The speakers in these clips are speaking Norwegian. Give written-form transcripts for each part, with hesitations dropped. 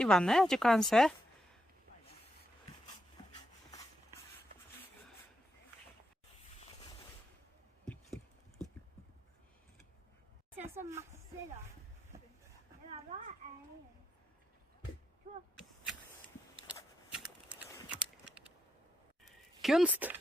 i vannet. Du kan se. Det ser så masse da. Det var bare en. Kunst.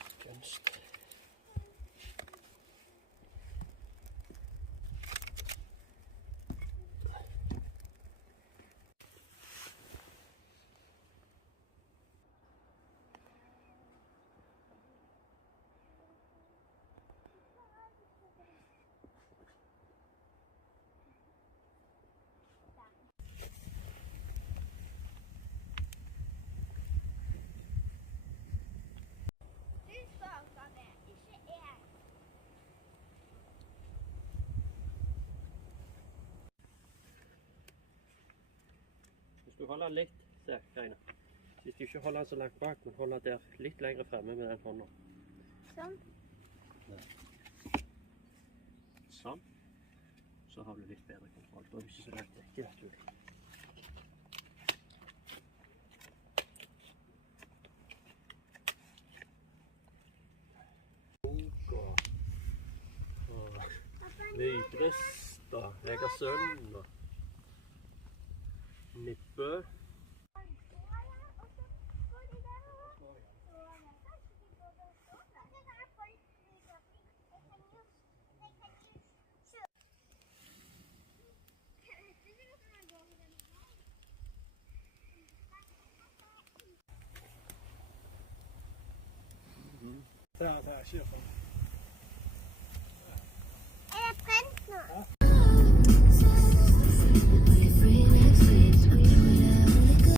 Hvis du holder den litt, se Karina. Hvis du ikke holder den så langt bak, men holder der litt lenger fremme med den hånda. Sånn. Sånn. Så har du litt bedre kontroll. Da er du ikke så langt vekk, vet du. Nygrist og Egersund og Nippe. Det er sjøfart.